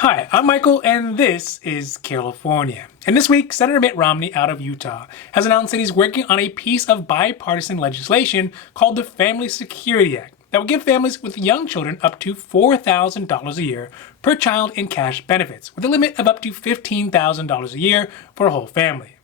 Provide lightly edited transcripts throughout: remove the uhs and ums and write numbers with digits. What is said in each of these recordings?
Hi, I'm Michael, and this is California. And this week, Senator Mitt Romney out of Utah has announced that he's working on a piece of bipartisan legislation called the Family Security Act that will give families with young children up to $4,000 a year per child in cash benefits, with a limit of up to $15,000 a year for a whole family.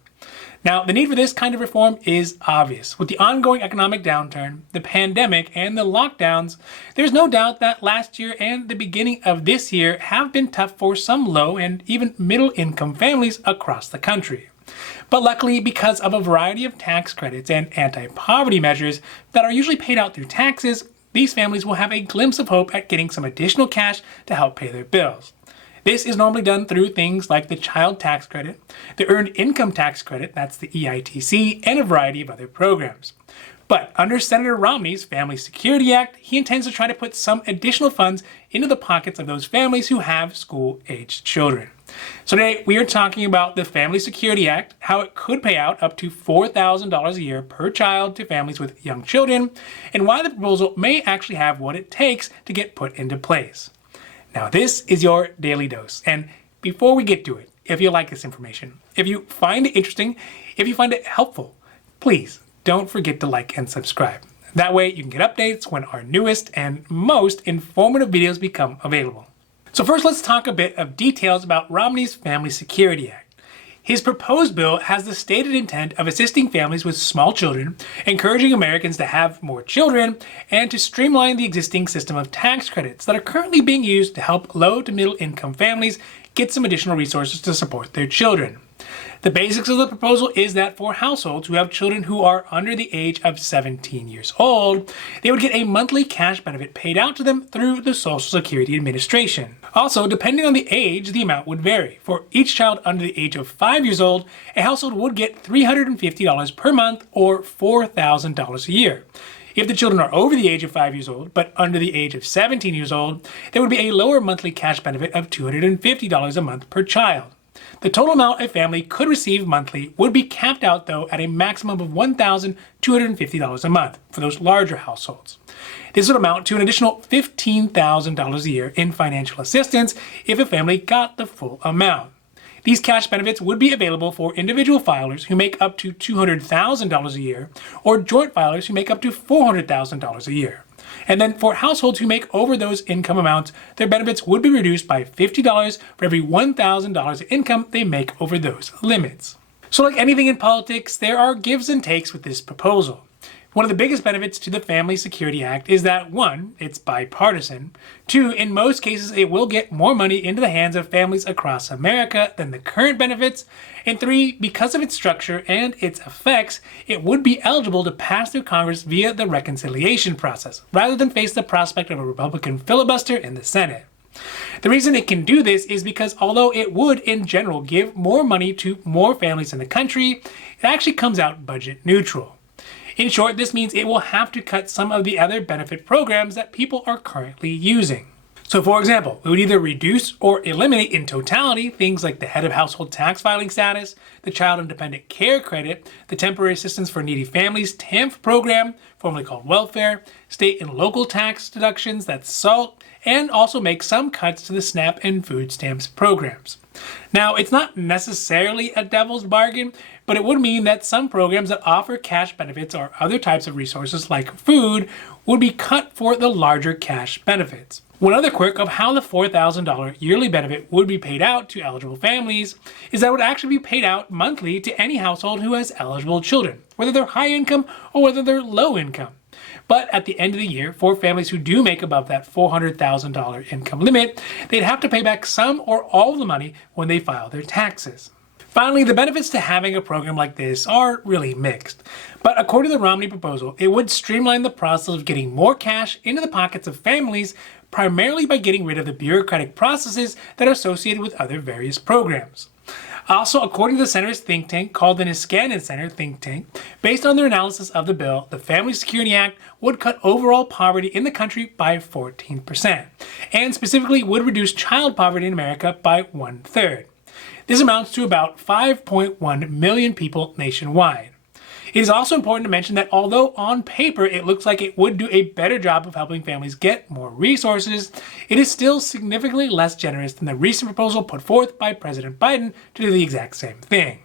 Now, the need for this kind of reform is obvious. With the ongoing economic downturn, the pandemic, and the lockdowns, there's no doubt that last year and the beginning of this year have been tough for some low and even middle-income families across the country. But luckily, because of a variety of tax credits and anti-poverty measures that are usually paid out through taxes, these families will have a glimpse of hope at getting some additional cash to help pay their bills. This is normally done through things like the Child Tax Credit, the Earned Income Tax Credit, that's the EITC, and a variety of other programs. But under Senator Romney's Family Security Act, he intends to try to put some additional funds into the pockets of those families who have school-aged children. So today we are talking about the Family Security Act, how it could pay out up to $4,000 a year per child to families with young children, and why the proposal may actually have what it takes to get put into place. Now, this is your daily dose. And before we get to it, if you like this information, if you find it interesting, if you find it helpful, please don't forget to like and subscribe. That way you can get updates when our newest and most informative videos become available. So first, let's talk a bit of details about Romney's Family Security Act. His proposed bill has the stated intent of assisting families with small children, encouraging Americans to have more children, and to streamline the existing system of tax credits that are currently being used to help low to middle income families get some additional resources to support their children. The basics of the proposal is that for households who have children who are under the age of 17 years old, they would get a monthly cash benefit paid out to them through the Social Security Administration. Also, depending on the age, the amount would vary. For each child under the age of 5 years old, a household would get $350 per month or $4,000 a year. If the children are over the age of 5 years old, but under the age of 17 years old, there would be a lower monthly cash benefit of $250 a month per child. The total amount a family could receive monthly would be capped out, though, at a maximum of $1,250 a month for those larger households. This would amount to an additional $15,000 a year in financial assistance if a family got the full amount. These cash benefits would be available for individual filers who make up to $200,000 a year or joint filers who make up to $400,000 a year. And then for households who make over those income amounts, their benefits would be reduced by $50 for every $1,000 of income they make over those limits. So like anything in politics, there are gives and takes with this proposal. One of the biggest benefits to the Family Security Act is that 1, it's bipartisan, 2, in most cases it will get more money into the hands of families across America than the current benefits, and 3, because of its structure and its effects, it would be eligible to pass through Congress via the reconciliation process, rather than face the prospect of a Republican filibuster in the Senate. The reason it can do this is because although it would, in general, give more money to more families in the country, it actually comes out budget neutral. In short, this means it will have to cut some of the other benefit programs that people are currently using. So for example, it would either reduce or eliminate in totality things like the head of household tax filing status, the Child Independent Care Credit, the Temporary Assistance for Needy Families TANF program, formerly called welfare, state and local tax deductions, that's SALT, and also make some cuts to the SNAP and food stamps programs. Now, it's not necessarily a devil's bargain, but it would mean that some programs that offer cash benefits or other types of resources like food would be cut for the larger cash benefits. One other quirk of how the $4,000 yearly benefit would be paid out to eligible families is that it would actually be paid out monthly to any household who has eligible children, whether they're high income or whether they're low income. But at the end of the year, for families who do make above that $400,000 income limit, they'd have to pay back some or all of the money when they file their taxes. Finally, the benefits to having a program like this are really mixed. But according to the Romney proposal, it would streamline the process of getting more cash into the pockets of families, primarily by getting rid of the bureaucratic processes that are associated with other various programs. Also, according to the Center's think tank, called the Niskanen Center think tank, based on their analysis of the bill, the Family Security Act would cut overall poverty in the country by 14%, and specifically would reduce child poverty in America by 1/3. This amounts to about 5.1 million people nationwide. It is also important to mention that although on paper it looks like it would do a better job of helping families get more resources, it is still significantly less generous than the recent proposal put forth by President Biden to do the exact same thing.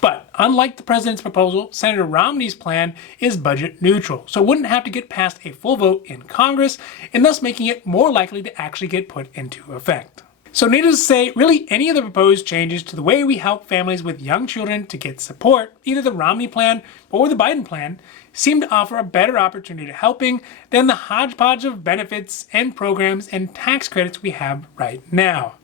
But unlike the president's proposal, Senator Romney's plan is budget neutral, so it wouldn't have to get past a full vote in Congress, and thus making it more likely to actually get put into effect. So needless to say, really any of the proposed changes to the way we help families with young children to get support, either the Romney plan or the Biden plan, seem to offer a better opportunity to helping than the hodgepodge of benefits and programs and tax credits we have right now.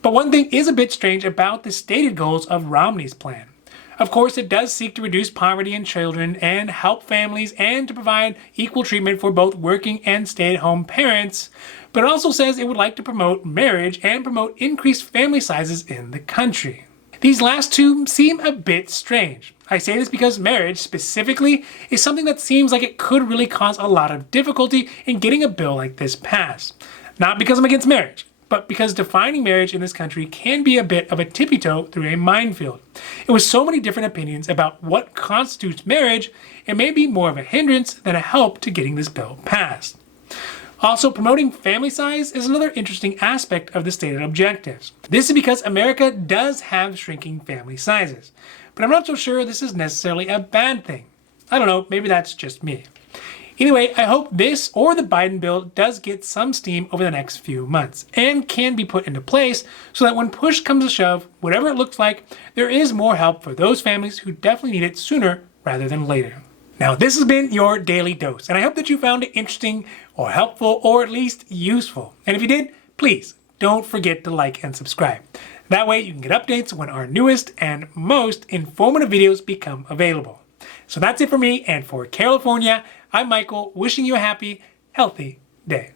But one thing is a bit strange about the stated goals of Romney's plan. Of course, it does seek to reduce poverty in children and help families and to provide equal treatment for both working and stay-at-home parents, but it also says it would like to promote marriage and promote increased family sizes in the country. These last two seem a bit strange. I say this because marriage, specifically, is something that seems like it could really cause a lot of difficulty in getting a bill like this passed. Not because I'm against marriage, but because defining marriage in this country can be a bit of a tippy-toe through a minefield. And with so many different opinions about what constitutes marriage, it may be more of a hindrance than a help to getting this bill passed. Also, promoting family size is another interesting aspect of the stated objectives. This is because America does have shrinking family sizes, but I'm not so sure this is necessarily a bad thing. I don't know, maybe that's just me. Anyway, I hope this or the Biden bill does get some steam over the next few months and can be put into place so that when push comes to shove, whatever it looks like, there is more help for those families who definitely need it sooner rather than later. Now, this has been your Daily Dose, and I hope that you found it interesting or helpful or at least useful. And if you did, please don't forget to like and subscribe. That way you can get updates when our newest and most informative videos become available. So that's it for me, and for California, I'm Michael, wishing you a happy, healthy day.